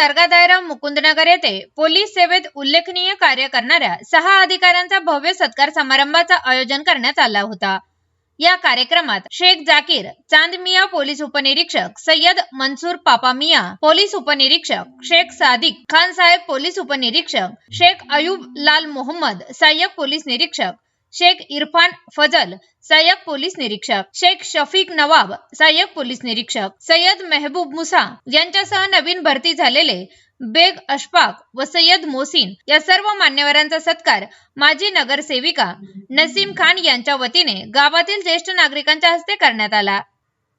दर्गा दायरा मुकुंदनगर येथे पोलीस सेवेत उल्लेखनीय कार्य करणाऱ्या 6 अधिकाऱ्यांचा भव्य सत्कार समारंभाचा आयोजन करण्यात आला होता। या कार्यक्रमात शेख जाकीर चांद मिया पोलीस उपनिरीक्षक, सय्यद मंसूर पापा मिया पोलीस उपनिरीक्षक, शेख सादिक खान साहेब पोलीस उपनिरीक्षक, शेख अयूब लाल मोहम्मद सहाय्यक पोलीस निरीक्षक, शेख इरफान फजल सहाय्यक पोलीस निरीक्षक, शेख शफीक नवाब सहाय्यक पोलीस निरीक्षक, सय्यद मेहबूब मुसा यांच्यासह नवीन भरती झालेले बेग अशफाक व सय्यद मोहसिन या सर्व मान्यवरांचा सत्कार माजी नगरसेविका नसीम खान यांच्या वतीने गावातील ज्येष्ठ नागरिकांच्या हस्ते करण्यात आला।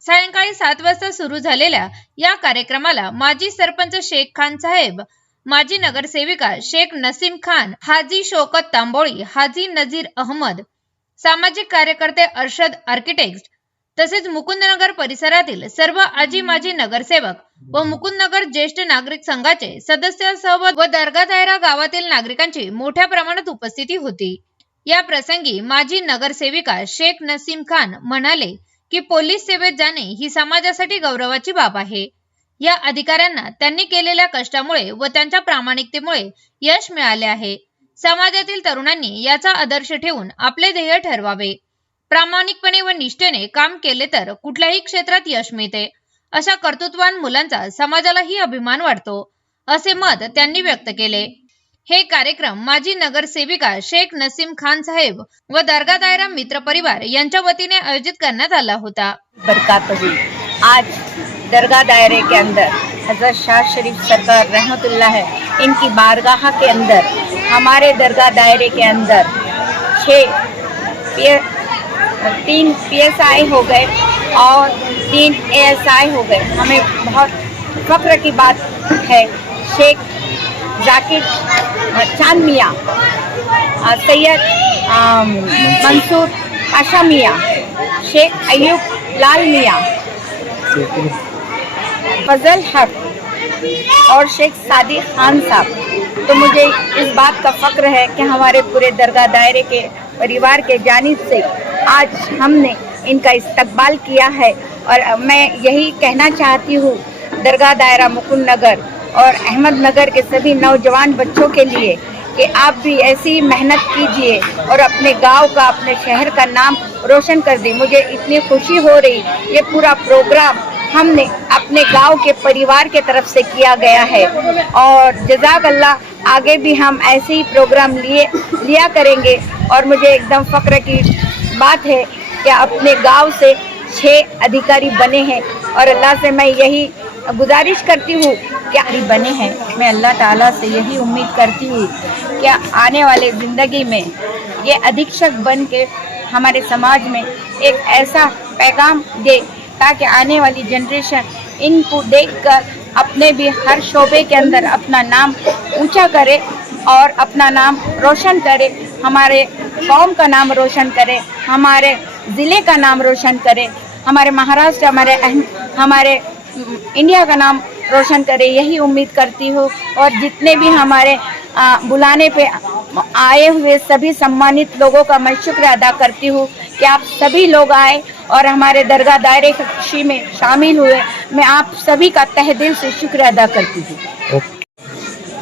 सायंकाळी 7 वाजता सुरू झालेल्या या कार्यक्रमाला माजी सरपंच शेख खान साहेब, माजी नगरसेविका शेख नसीम खान, हाजी शौकत तांबोळी, हाजी नजीर अहमद, सामाजिक कार्यकर्ते अरशद आर्किटेक्ट तसेच मुकुंदनगर परिसरातील सर्व आजी माजी नगरसेवक व मुकुंदनगर ज्येष्ठ नागरिक संघाचे सदस्यासह व दर्गा दायरा गावातील नागरिकांची मोठ्या प्रमाणात उपस्थिती होती। या प्रसंगी माजी नगरसेविका शेख नसीम खान म्हणाले की पोलीस सेवेत जाणे ही समाजासाठी गौरवाची बाब आहे। या अधिकाऱ्यांना त्यांनी केलेल्या कष्टामुळे व त्यांच्या प्रामाणिकतेमुळे यश मिळाले आहे। समाजातील तरुणांनी याचा आदर्श ठेवून आपले ध्येय ठरवावे। प्रामाणिकपणे व निष्ठेने काम केले तर कुठल्याही क्षेत्रात यश मिळते। अशा कर्तृत्ववान मुलांचा समाजालाही अभिमान वाटतो, असे मत त्यांनी व्यक्त केले। हे कार्यक्रम माजी नगरसेविका शेख नसीम खान साहेब व दर्गा दायरा मित्र परिवार यांच्या वतीने आयोजित करण्यात आला होता। आज दरगाह दायरे के अंदर हजरत शाह शरीफ सरकार रहमतुल्लाह है, इनकी बारगाह के अंदर हमारे दरगाह दायरे के अंदर 3 PSI हो गए और 3 ASI हो गए। हमें बहुत फख्र की बात है। शेख जाकिर चांद मिया, सैयद मंसूर पाशा मिया, शेख अयूब लाल मिया, फजल हक और शेख सादिक खान साहब। तो मुझे इस बात का फख्र है कि हमारे पूरे दरगाह दायरे के परिवार के जानिब से आज हमने इनका इस्तकबाल किया है। और मैं यही कहना चाहती हूँ दरगाह दायरा मुकुंदनगर और अहमदनगर के सभी नौजवान बच्चों के लिए कि आप भी ऐसी मेहनत कीजिए और अपने गांव का, अपने शहर का नाम रोशन कर दें। मुझे इतनी खुशी हो रही, ये पूरा प्रोग्राम हमने अपने गांव के परिवार के तरफ से किया गया है और जज़ाक अल्लाह, आगे भी हम ऐसे ही प्रोग्राम लिया करेंगे। और मुझे एकदम फ़ख्र की बात है कि अपने गांव से 6 अधिकारी बने हैं और अल्लाह से मैं यही गुजारिश करती हूँ कि बने हैं। मैं अल्लाह ताला से यही उम्मीद करती हूँ कि आने वाले ज़िंदगी में ये अधीक्षक बन के हमारे समाज में एक ऐसा पैगाम दे ताकि आने वाली जनरेशन इनको देखकर अपने भी हर शोबे के अंदर अपना नाम ऊंचा करे और अपना नाम रोशन करे, हमारे कौम का नाम रोशन करे, हमारे ज़िले का नाम रोशन करे, हमारे महाराष्ट्र, हमारे इंडिया का नाम रोशन करे। यही उम्मीद करती हूँ। और जितने भी हमारे बुलाने पे आए हुए सभी सम्मानित लोगों का मैं शुक्र अदा करती हूँ कि आप सभी लोग आए और हमारे दरगाह दायरे की खुशी में शामिल हुए। मैं आप सभी का तहे दिल से शुक्र अदा करती हूँ।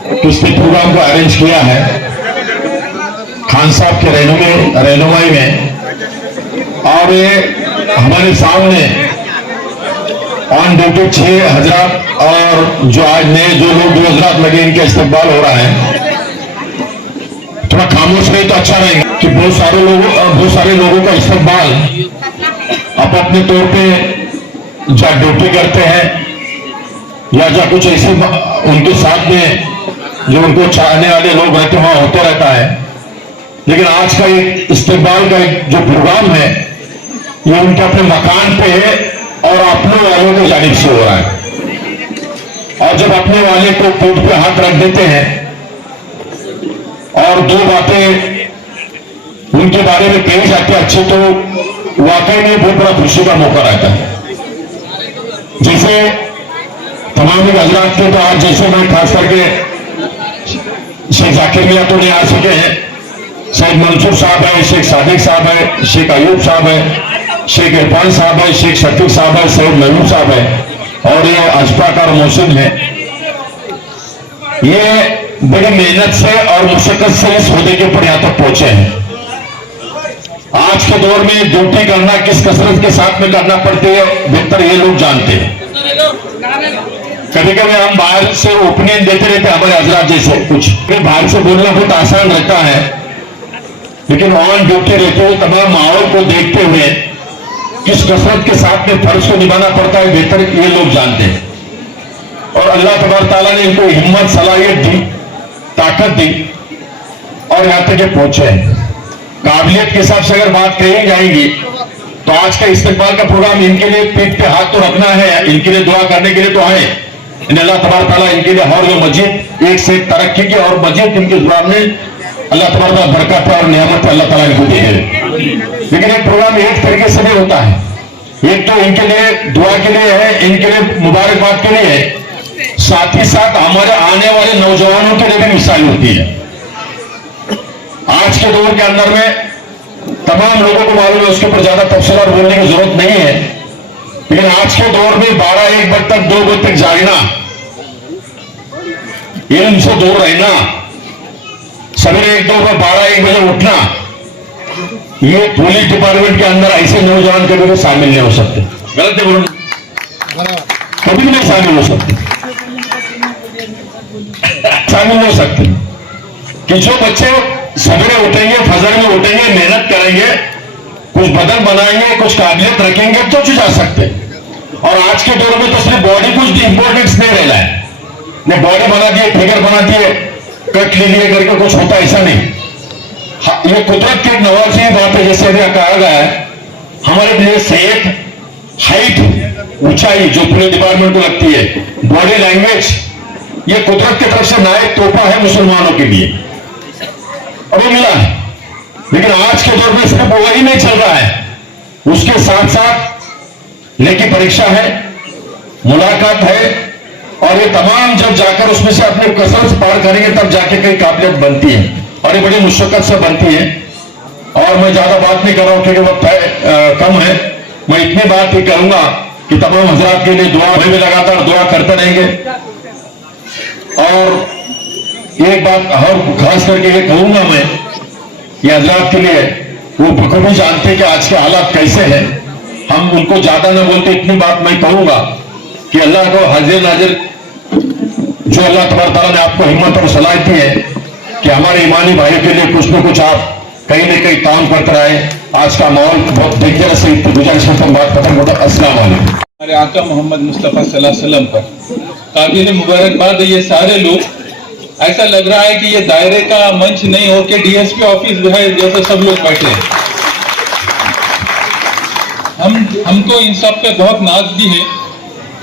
पिछले प्रोग्राम को अरेंज किया है खान साहब के रहनुमाई में, और ये हमारे सामने ऑन ड्यूटी 6 हजरात और जो आज नए जो लोग 2 हजरात लगे, इनका इस्तकबाल हो रहा है। थोड़ा खामोश रहे तो अच्छा रहेगा कि बहुत सारे लोगों का इस्तकबाल आप अपने तौर पे जा ड्यूटी करते हैं या जा कुछ ऐसे उनके साथ में जो उनको चाहने वाले लोग रहते हैं वहां होता रहता है। लेकिन आज का एक इस्तकबाल का जो प्रोग्राम है ये उनके अपने मकान पे है और अपने वालों की जानिब से हो रहा है। और जब अपने वाले को पीठ पे हाथ रख देते हैं और 2 बातें उनके बारे में कही जाती है अच्छी, तो वाकई में बहुत बड़ा खुशी का मौका रहता है। जैसे तमाम हजरात के तो आज जैसे मैं खास करके शेख जाकिर मियां तो नहीं आ सके हैं, शेख मंसूर साहब है, शेख सादिक साहब है, शेख अयूब साहब है, शेख इरफान साहब है, शेख शफीक साहब है, सैयद महबूब साहब है और ये अशफाक और मोहसिन है। ये बड़ी मेहनत से और मुशक्कत से इस ओहदे के ऊपर यहां तक पहुंचे हैं। आज के दौर में ड्यूटी करना किस कसरत के साथ में करना पड़ती है बेहतर ये लोग जानते हैं। कभी कभी हम बाहर से ओपिनियन देते रहते हमारे हजरात जैसे कुछ बाहर से बोलना बहुत आसान रहता है, लेकिन ऑन ड्यूटी रहते हुए तमाम माहौल को देखते हुए किस कसरत के साथ में फर्ज को निभाना पड़ता है बेहतर ये लोग जानते हैं। और अल्लाह तबारक तआला ने इनको हिम्मत, सलाहियत दी, ताकत दी और यहां तक पहुंचे हैं। काबिलियत के हिसाब से अगर बात कही जाएगी तो आज का इस्तेमाल का प्रोग्राम इनके लिए पीठ पे हाथ तो रखना है, इनके लिए दुआ करने के लिए तो है। अल्लाह तबारक तआला इनके लिए और मजीद एक से एक तरक्की की और मजीद इनके दुआ में अल्लाह तबारक तआला बरकत और नियामत अल्लाह ताला इनको दे। लेकिन एक प्रोग्राम एक तरीके से नहीं होता है, एक तो इनके लिए दुआ के लिए है, इनके लिए मुबारकबाद के लिए है, साथ ही साथ हमारे आने वाले नौजवानों के लिए भी मिसाल होती है। आज के दौर के अंदर में तमाम लोगों को मालूम है, उसके ऊपर ज्यादा तफसीलात बोलने की जरूरत नहीं है, लेकिन आज के दौर में 12-1 बजे तक 2 बजे तक जागना, इल्म से दूर रहना, सवेरे 1-2 बजे 12-1 बजे उठना, ये पुलिस डिपार्टमेंट के अंदर ऐसे नौजवान कभी भी शामिल नहीं हो सकते। गलत है बोलूं, कभी भी नहीं शामिल हो सकते, शामिल हो सकते कि जो बच्चे सवेरे उठेंगे, फजर में उठेंगे, मेहनत करेंगे, कुछ बदन बनाएंगे, कुछ काबिलियत रखेंगे तो जा सकते। और आज के दौर में तो सिर्फ बॉडी कुछ इंपॉर्टेंस नहीं रह रहा है, ने बॉडी बना दिए, फिगर बना दिए, कट ले लिए करके कुछ होता ऐसा नहीं। ये कुदरत की नवाजी बात है, जैसे अभी कहा गया है, हमारे लिए सेहत, हाइट, ऊंचाई जो पूरे डिपार्टमेंट को लगती है, बॉडी लैंग्वेज, ये कुदरत की तरफ से नायक तोहफा है मुसलमानों के लिए और ये मिला है। लेकिन आज के दौर में सिर्फ वही नहीं चल रहा है, उसके साथ साथ लेखी परीक्षा है, मुलाकात है, और ये तमाम जब जाकर उसमें से अपने कसरत पार करेंगे तब जाके कई काबिलियत बनती है और ये बड़ी मुशक्कत से बनती है। और मैं ज्यादा बात नहीं कर रहा हूं क्योंकि वक्त कम है, मैं इतनी बात ही करूंगा कि तमाम हजरात के लिए दुआ में लगातार दुआ करते रहेंगे। और एक बात और खास करके ये कहूंगा मैं, ये हजरात के लिए वो बखूबी जानते कि आज के हालात कैसे हैं, हम उनको ज्यादा न बोलते, इतनी बात मैं कहूंगा कि अल्लाह को हाजिर नाजिर जो अल्लाह तबारक तआला ने आपको हिम्मत और सलाहियत दी है कि हमारे ईमानी भाइयों के लिए कुछ न कुछ आप कहीं न कहीं काम करते रहे। आज का माहौल बहुत डेंजरस है, गुजारिश करता हूं, बात खत्म होता है। अस्सलाम वालेकुम। हमारे आका मोहम्मद मुस्तफ़ा सल्लल्लाहु अलैहि वसल्लम पर काबिल मुबारकबाद है। ये सारे लोग, ऐसा लग रहा है कि ये दायरे का मंच नहीं होके डीएसपी ऑफिस जो है जैसे सब लोग बैठे हैं। हमको इन सब पे बहुत नाज भी है।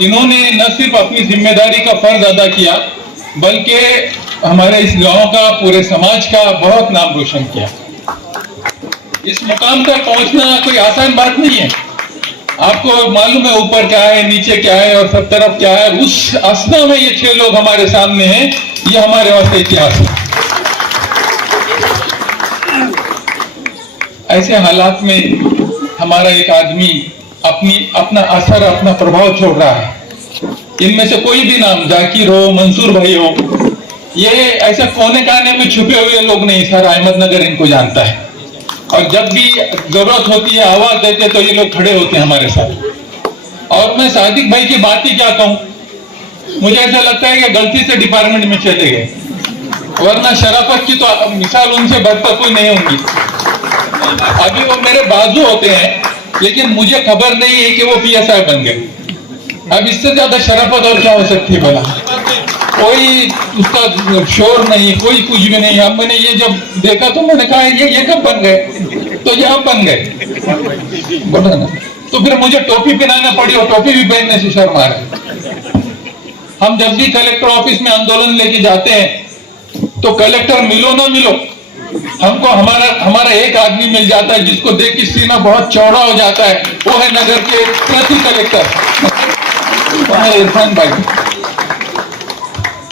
इन्होंने न सिर्फ अपनी जिम्मेदारी का फर्ज अदा किया बल्कि हमारे इस गांव का, पूरे समाज का बहुत नाम रोशन किया। इस मुकाम तक पहुंचना कोई आसान बात नहीं है। आपको मालूम है ऊपर क्या है, नीचे क्या है और सब तरफ क्या है। उस असना में ये 6 लोग हमारे सामने हैं, ये हमारे वास्ते इतिहास है। ऐसे हालात में हमारा एक आदमी अपना असर, अपना प्रभाव छोड़ रहा है। इनमें से कोई भी नाम, जाकिर हो, मंसूर भाई हो, ये ऐसा कोने काने में छुपे हुए लोग नहीं, सारा अहमदनगर इनको जानता है। और जब भी जरूरत होती है, आवाज देते तो ये लोग खड़े होते हैं हमारे साथ। और मैं सादिक भाई की बात ही क्या कहूं, मुझे ऐसा लगता है कि गलती से डिपार्टमेंट में चले गए, वरना शराफत की तो मिसाल उनसे बढ़कर कोई नहीं होंगी। अभी वो मेरे बाजू होते हैं, लेकिन मुझे खबर नहीं है कि वो पीएसआई बन गए। अब इससे ज्यादा शराफत और क्या हो सकती है भला। कोई उसका शोर नहीं, कोई कुछ भी नहीं। अब मैंने ये जब देखा तो मैंने कहा ये कब बन गए, तो ये अब बन गए, बोला ना। तो फिर मुझे टोपी पहनाना पड़ी और टोपी भी पहनने से शर्म आ रहा। हम जब भी कलेक्टर ऑफिस में आंदोलन लेके जाते हैं तो कलेक्टर मिलो ना मिलो, हमको हमारा एक आदमी मिल जाता है जिसको देख के सीना बहुत चौड़ा हो जाता है। वो है नगर के प्रति कलेक्टर हमारे इरफान भाई,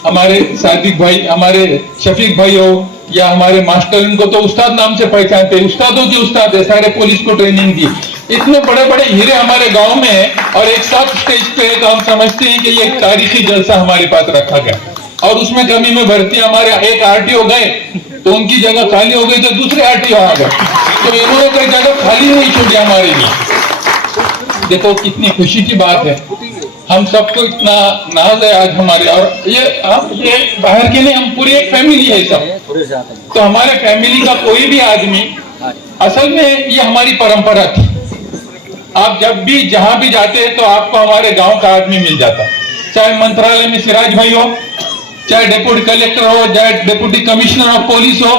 हमारे सादिक भाई, हमारे शफीक भाई हो या हमारे मास्टर, इनको तो उस्ताद नाम से पहचानते हैं। उस्तादों की उस्ताद है, सारे पुलिस को ट्रेनिंग दी। इतने बड़े बड़े हीरे हमारे गांव में हैं और एक साथ स्टेज पे है, तो हम समझते हैं कि ये एक तारीखी जलसा हमारे पास रखा गया। और उसमें कमी में भर्ती हमारे एक आरटीओ गए तो उनकी जगह खाली हो गई तो दूसरे आरटीओ आ गए, तो इन्होंने कोई जगह खाली नहीं छोड़ी हमारे लिए। देखो कितनी खुशी की बात है, हम सबको इतना नाज है आज हमारे, और ये बाहर के नहीं, हम पूरी एक फैमिली है सब। तो हमारे फैमिली का कोई भी आदमी, असल में ये हमारी परंपरा थी, आप जब भी जहां भी जाते हैं तो आपको हमारे गांव का आदमी मिल जाता, चाहे मंत्रालय में सिराज भाई हो, चाहे डिप्टी कलेक्टर हो, चाहे डिप्टी कमिश्नर ऑफ पुलिस हो,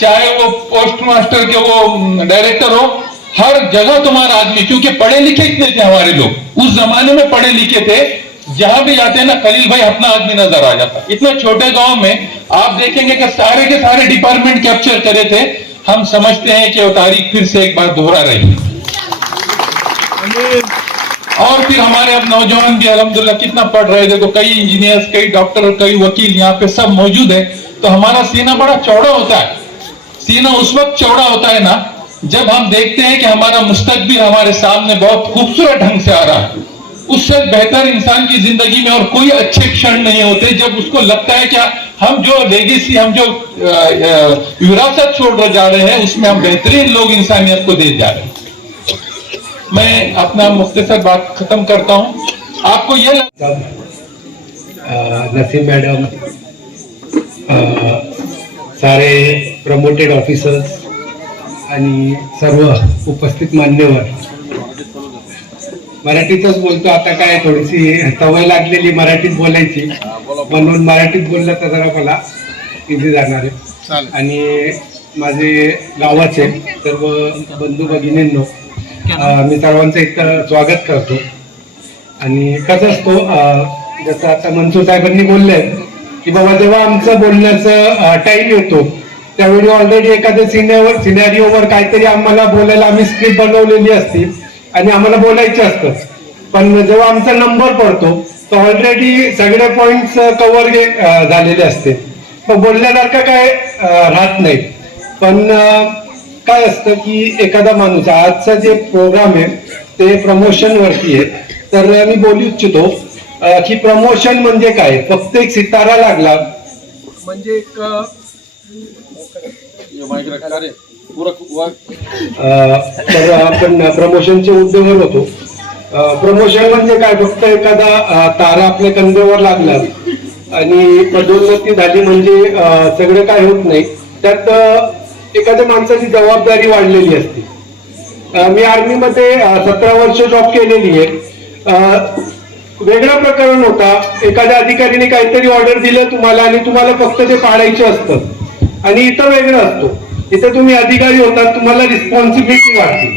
चाहे वो पोस्ट मास्टर के वो डायरेक्टर हो, हर जगह तुम्हारा आदमी, क्योंकि पढ़े लिखे इतने थे हमारे लोग, उस जमाने में पढ़े लिखे थे, जहां भी जाते हैं ना खलील भाई अपना आदमी नजर आ जाता। इतने छोटे गांव में आप देखेंगे कि सारे के सारे डिपार्टमेंट कैप्चर करे थे। हम समझते हैं कि वो तारीख फिर से एक बार दोहरा रही, और फिर हमारे अब नौजवान भी अल्हम्दुलिल्लाह कितना पढ़ रहे, देखो कई इंजीनियर्स, कई डॉक्टर, कई वकील यहाँ पे सब मौजूद है। तो हमारा सीना बड़ा चौड़ा होता है। सीना उस वक्त चौड़ा होता है ना जब हम देखते हैं कि हमारा मुस्तकबिल हमारे सामने बहुत खूबसूरत ढंग से आ रहा है। उससे बेहतर इंसान की जिंदगी में और कोई अच्छे क्षण नहीं होते जब उसको लगता है कि हम जो लेगेसी, हम जो विरासत छोड़ जा रहे हैं उसमें हम बेहतरीन लोग इंसानियत को दे जा रहे हैं। मैं अपना मुख्तसर बात खत्म करता हूं। आपको ये नसीम मैडम, सारे प्रमोटेड ऑफिसर्स आणि सर्व उपस्थित मान्यवर, मराठीतच बोलतो आता, काय थोडीशी सवय लागलेली मराठीत बोलायची, म्हणून मराठीत बोललं तर जरा मला इझी जाणार आहे। आणि माझे गावाचे सर्व बंधू भगिनींनो, मी सर्वांचं इथं स्वागत करतो। आणि कसं असतो, जसं आता मनसूर साहेबांनी बोलले की बाबा जेव्हा आमचं बोलण्याचं टाइम येतो त्यावेळी ऑलरेडी एखाद्या सिनेरिओवर काहीतरी आम्हाला बोलायला आम्ही स्क्रिप्ट बनवलेली असते आणि आम्हाला बोलायचं असतं, पण जेव्हा आमचा नंबर पडतो तर ऑलरेडी सगळे पॉइंट्स कव्हर झालेले असते, मग बोलण्यासारखं काय राहत नाही। पण काय असतं की एखादा माणूस, आजचा जे प्रोग्राम आहे ते प्रमोशन वरती आहे, तर मी बोलू इच्छितो की प्रमोशन म्हणजे काय, फक्त एक सितारा लागला म्हणजे एक तर आपण प्रमोशनचे मुद्द्यावर होतो। प्रमोशन म्हणजे काय, फक्त एखादा तारा आपल्या कंधेवर लागला आणि पदोन्नती झाली म्हणजे सगळं काय होत नाही, त्यात एखाद्या माणसाची जबाबदारी वाढलेली असते। मी आर्मीमध्ये 17 वर्ष जॉब केलेली आहे। वेगळा प्रकरण होता, एखाद्या अधिकाऱ्याने काहीतरी ऑर्डर दिलं तुम्हाला आणि तुम्हाला फक्त ते पाडायचं असतं, आणि इथं वेगळं असतो, इथं तुम्ही अधिकारी होतात, तुम्हाला रिस्पॉन्सिबिलिटी वाटते,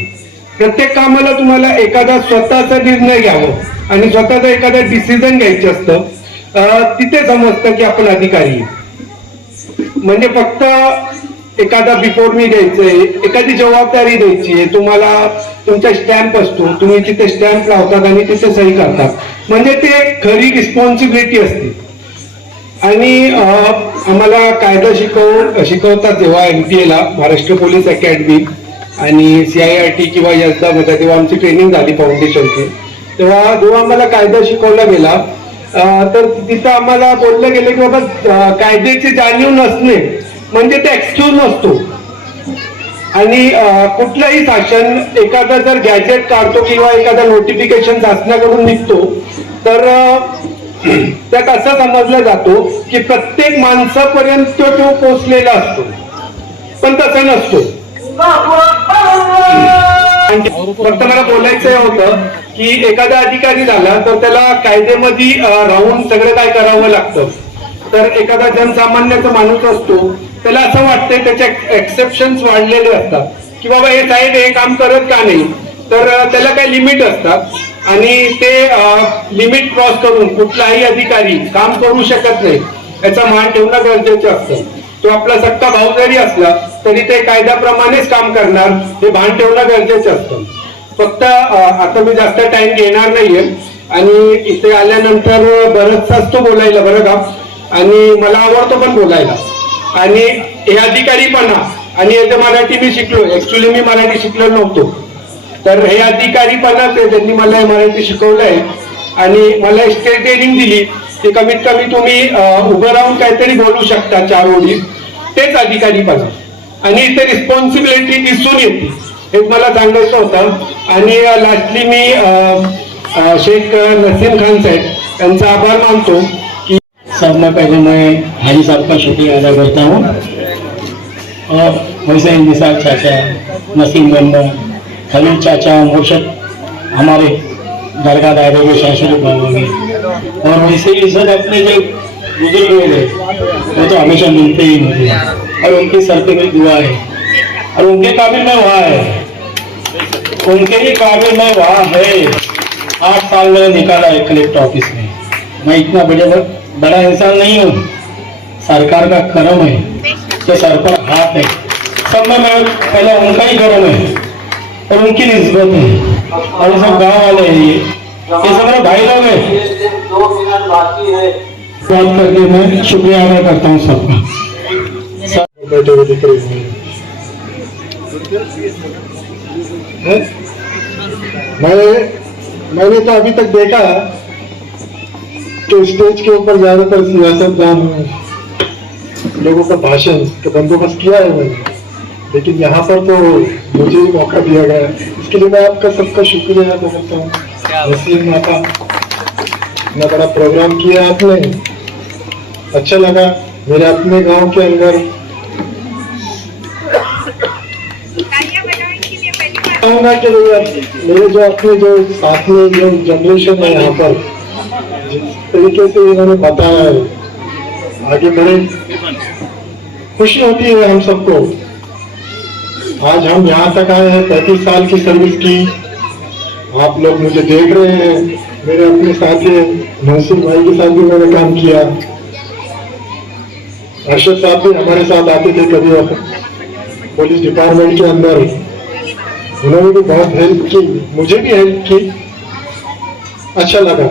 प्रत्येक कामाला तुम्हाला एखादा स्वतःचा निर्णय घ्यावं आणि स्वतःचा एखादा डिसिजन घ्यायचं असतं। तिथे समजतं की आपण अधिकारी, म्हणजे फक्त एखादा बिफोर मी द्यायचंय, एखादी जबाबदारी द्यायची आहे, तुम्हाला तुमचा स्टॅम्प असतो, तुम्ही तिथे स्टॅम्प लावतात आणि तिथे सही करतात, म्हणजे ते खरी रिस्पॉन्सिबिलिटी असते। आणि आम्हाला कायदा शिकवतात जेव्हा MPA ला, महाराष्ट्र पोलीस अकॅडमी आणि CIRT किंवा YSDA तेव्हा आमची ट्रेनिंग झाली फाउंडेशनची, तेव्हा जेव्हा आम्हाला कायदा शिकवला गेला तर तिथं आम्हाला बोललं गेलं की बाबा कायद्याची जाणीव नसणे म्हणजे ते एक्सक्यूज नसतो। आणि कुठलंही शासन एखादा जर गॅजेट काढतो किंवा एखादा नोटिफिकेशन शासनाकडून निघतो तर त्यात असं समजलं जातो की प्रत्येक माणसापर्यंत तो पोहोचलेला असतो, पण तसं नसतो। फक्त मला बोलायचं होतं की एखादा अधिकारी झाला तर त्याला कायद्यामध्ये राहून सगळं काय करावं लागतं। तर एखादा जनसामान्याचा माणूस असतो त्याला असं वाटतंय, त्याचे एक्सेप्शन्स वाढलेले असतात की बाबा हे साहेब हे काम करत का नाही, तर त्याला काही लिमिट असतात आणि ते लिमिट क्रॉस करून कुठलाही अधिकारी काम करू शकत नाही, याचा मान ठेवणं गरजेचं असतं। तो आपला सक्का भाऊ जरी असला तरी ते कायद्याप्रमाणेच काम करणार, हे भान ठेवणं गरजेचं असतं। फक्त आता मी जास्त टाइम घेणार नाहीये आणि इथे आल्यानंतर बरंचसा असतो बोलायला बरं का, आणि मला आवडतो पण बोलायला, आणि हे अधिकारीपणा आणि याचं मराठी मी शिकलो, ऍक्च्युली मी मराठी शिकलो नव्हतो, तर हे अधिकारीपणा त्यांनी मला मराठी शिकवलंय आणि मला स्टेट ट्रेनिंग दिली की कमीत कमी तुम्ही उभं राहून काहीतरी बोलू शकता 4 ओळी, तेच अधिकारी बना. आणि इथे रिस्पॉन्सिबिलिटी दिसून येते, हे मला सांगायचं होतं. आणि लास्टली मी शेख नसीम खान साहेब यांचा आभार मानतो की सबसे पहले मैं हाजी साहब का शुक्रिया अदा करता हूँ और वैसे निसार चाचा, नसीम बंदा, खलील चाचा, मुर्शद हमारे दरगाह दायरे के शासक बनोगे. और वैसे ही सब अपने जो बुजुर्ग लोग हैं वो तो हमेशा मिलते ही मुझे, और उनके सर पे मेरी दुआ है. और उनके काबिल में वहाँ है, उनके ही काबिल में वहाँ है. 8 साल मैंने निकाला है कलेक्टर ऑफिस में. मैं इतना बड़ा इंसान नहीं हूँ, सरकार का करम है, तो सर पर हाथ है. सब में मैं पहले उनका ही करम है और उनकी निस्बत है. और ये सब गाँव वाले हैं, ये सब मेरे भाई लोग हैं. 2 मिनट बाकी है. बात करके मैं शुक्रिया अदा करता हूँ सबका. बैठे हुए दिख रहे हैं. मैंने तो अभी तक देखा कि स्टेज के ऊपर ज्यादातर सियासतदान लोगों का भाषण का बंदोबस्त किया है मैंने, लेकिन यहाँ पर तो मुझे ही मौका दिया गया, इसके लिए मैं आपका सबका शुक्रिया अदा करता हूँ. नसीम माता, इतना बड़ा प्रोग्राम किया आपने, अच्छा लगा. मेरे अपने गांव के अंदर कहूँगा कि मेरे जो अपने जो साथ में जो जनरेशन है यहाँ पर, जिस तरीके से इन्होंने बताया है, आगे बढ़े. खुशी होती है हम सबको. आज हम यहाँ तक आए हैं, 35 साल की सर्विस की. आप लोग मुझे देख रहे हैं, मेरे अपने साथी नौसिर भाई के साथ भी मैंने काम किया. अर्शद साहब भी हमारे साथ आते थे कभी पुलिस डिपार्टमेंट के अंदर, उन्होंने भी बहुत हेल्प की, मुझे भी हेल्प की. अच्छा लगा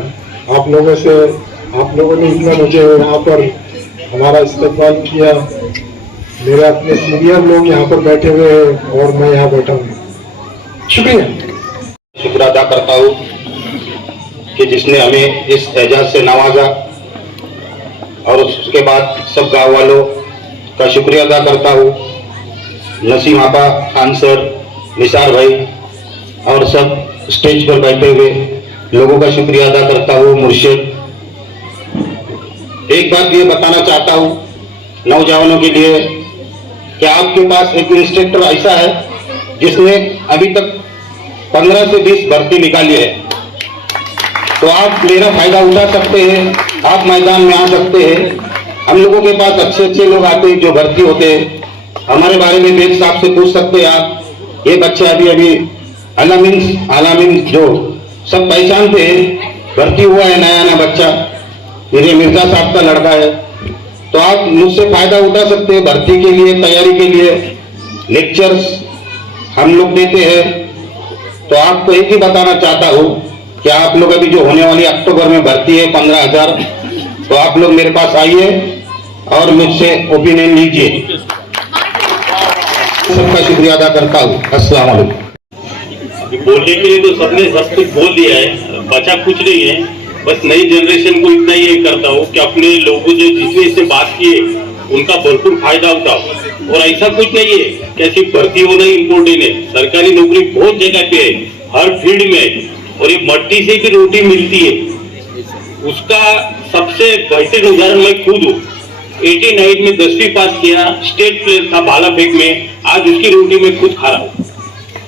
आप लोगों ने इतना मुझे यहाँ पर हमारा इस्तेमाल किया. मेरे अपने सीनियर लोग यहाँ पर बैठे हुए हैं और मैं यहाँ बैठा हूँ. शुक्रिया. शुक्र अदा करता हूँ कि जिसने हमें इस एजाज से नवाजा, और उसके बाद सब गांव वालों का शुक्रिया अदा करता हूँ. नसीम आपा, खान सर, निसार भाई और सब स्टेज पर बैठे हुए लोगों का शुक्रिया अदा करता हूँ. मुर्शिद, एक बात ये बताना चाहता हूँ नौजवानों के लिए कि आपके पास एक इंस्ट्रक्टर ऐसा है जिसने अभी तक 15 से 20 भर्ती निकाली है, तो आप मेरा फायदा उठा सकते हैं, आप मैदान में आ सकते हैं. हम लोगों के पास अच्छे लोग आते हैं जो भर्ती होते हैं. हमारे बारे में बेग साहब से पूछ सकते हैं आप. एक बच्चा अभी आलामीन जो सब पहचानते हैं, भर्ती हुआ है नया बच्चा, मेरे मिर्जा साहब का लड़का है. तो आप मुझसे फायदा उठा सकते हैं भर्ती के लिए, तैयारी के लिए. लेक्चर्स हम लोग देते हैं. तो आपको एक ही बताना चाहता हूँ कि आप लोग अभी जो होने वाली अक्टूबर में भर्ती है 15,000, तो आप लोग मेरे पास आइए और मुझसे ओपिनियन लीजिए. सबका शुक्रिया अदा करता हूँ. अस्सलाम वालेकुम. बोलने के लिए तो सबने सब कुछ बोल दिया है, बचा कुछ नहीं है. बस नई जनरेशन को इतना ही करता हूँ कि अपने लोगों जो जिसने इससे बात किए उनका भरपूर फायदा उठाओ. और ऐसा कुछ नहीं है कि सिर्फ भर्ती होना ही इम्पोर्टेंट है. सरकारी नौकरी बहुत जगह पे है, हर फील्ड में. और ये मट्टी से भी रोटी मिलती है, उसका सबसे बेहतरीन उदाहरण मैं खुद हूँ. 89 में 10वीं पास किया, स्टेट प्लेयर था भाला फेंक में. आज उसकी रोटी में खुद खा रहा हूँ.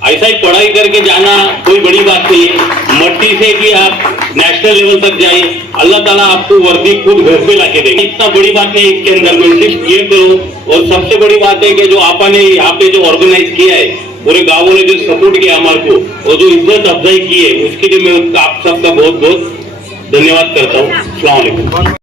ऐसा ही पढ़ाई करके जाना कोई बड़ी बात नहीं है. मट्टी से भी आप नेशनल लेवल तक जाइए, अल्लाह ताला आपको वर्दी खुद घर पे लाके देंगे. इतना बड़ी बात नहीं इसके अंदर में, सिर्फ ये करो. और सबसे बड़ी बात है कि जो आपा ने यहाँ पे जो ऑर्गेनाइज किया है, पूरे गाँवों ने जो सपोर्ट किया हमारे को और जो इज्जत अफजाई की है, उसके लिए मैं आप सबका बहुत बहुत धन्यवाद करता हूँ. अस्सलाम वालेकुम.